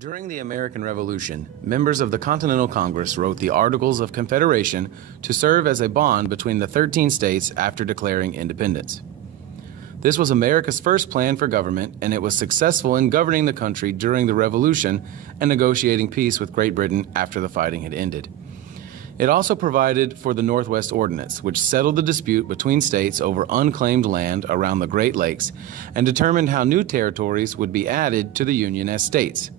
During the American Revolution, members of the Continental Congress wrote the Articles of Confederation to serve as a bond between the 13 states after declaring independence. This was America's first plan for government, and it was successful in governing the country during the Revolution and negotiating peace with Great Britain after the fighting had ended. It also provided for the Northwest Ordinance, which settled the dispute between states over unclaimed land around the Great Lakes and determined how new territories would be added to the Union as states.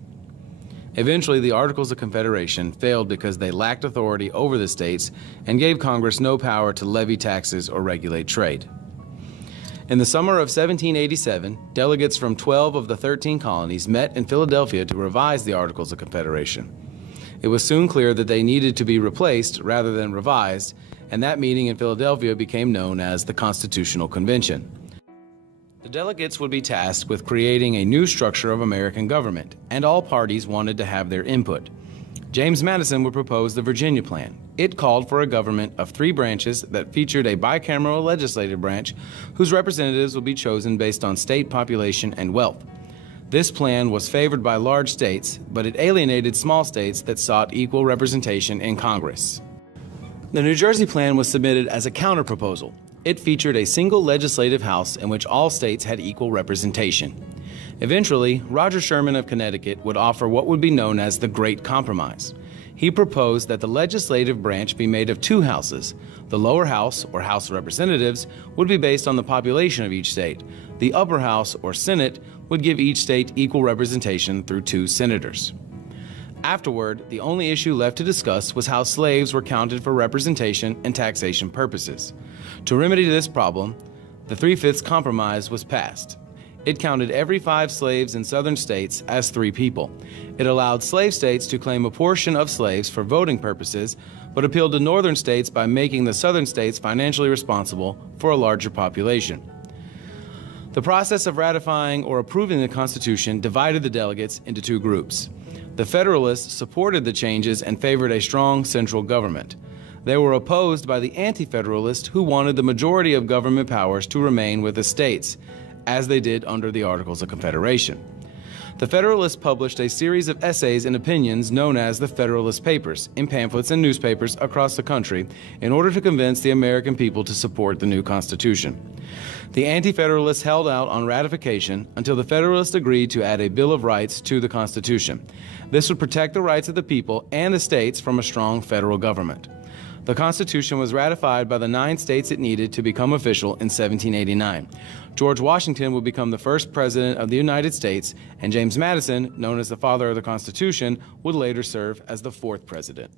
Eventually, the Articles of Confederation failed because they lacked authority over the states and gave Congress no power to levy taxes or regulate trade. In the summer of 1787, delegates from 12 of the 13 colonies met in Philadelphia to revise the Articles of Confederation. It was soon clear that they needed to be replaced rather than revised, and that meeting in Philadelphia became known as the Constitutional Convention. The delegates would be tasked with creating a new structure of American government, and all parties wanted to have their input. James Madison would propose the Virginia Plan. It called for a government of 3 branches that featured a bicameral legislative branch whose representatives would be chosen based on state population and wealth. This plan was favored by large states, but it alienated small states that sought equal representation in Congress. The New Jersey Plan was submitted as a counterproposal. It featured a single legislative house in which all states had equal representation. Eventually, Roger Sherman of Connecticut would offer what would be known as the Great Compromise. He proposed that the legislative branch be made of 2 houses. The lower house, or House of Representatives, would be based on the population of each state. The upper house, or Senate, would give each state equal representation through 2 senators. Afterward, the only issue left to discuss was how slaves were counted for representation and taxation purposes. To remedy this problem, the 3/5 compromise was passed. It counted every 5 slaves in southern states as 3 people. It allowed slave states to claim a portion of slaves for voting purposes, but appealed to northern states by making the southern states financially responsible for a larger population. The process of ratifying or approving the Constitution divided the delegates into 2 groups. The Federalists supported the changes and favored a strong central government. They were opposed by the Anti-Federalists, who wanted the majority of government powers to remain with the states, as they did under the Articles of Confederation. The Federalists published a series of essays and opinions known as the Federalist Papers in pamphlets and newspapers across the country in order to convince the American people to support the new Constitution. The Anti-Federalists held out on ratification until the Federalists agreed to add a Bill of Rights to the Constitution. This would protect the rights of the people and the states from a strong federal government. The Constitution was ratified by the 9 states it needed to become official in 1789. George Washington would become the first president of the United States, and James Madison, known as the father of the Constitution, would later serve as the 4th president.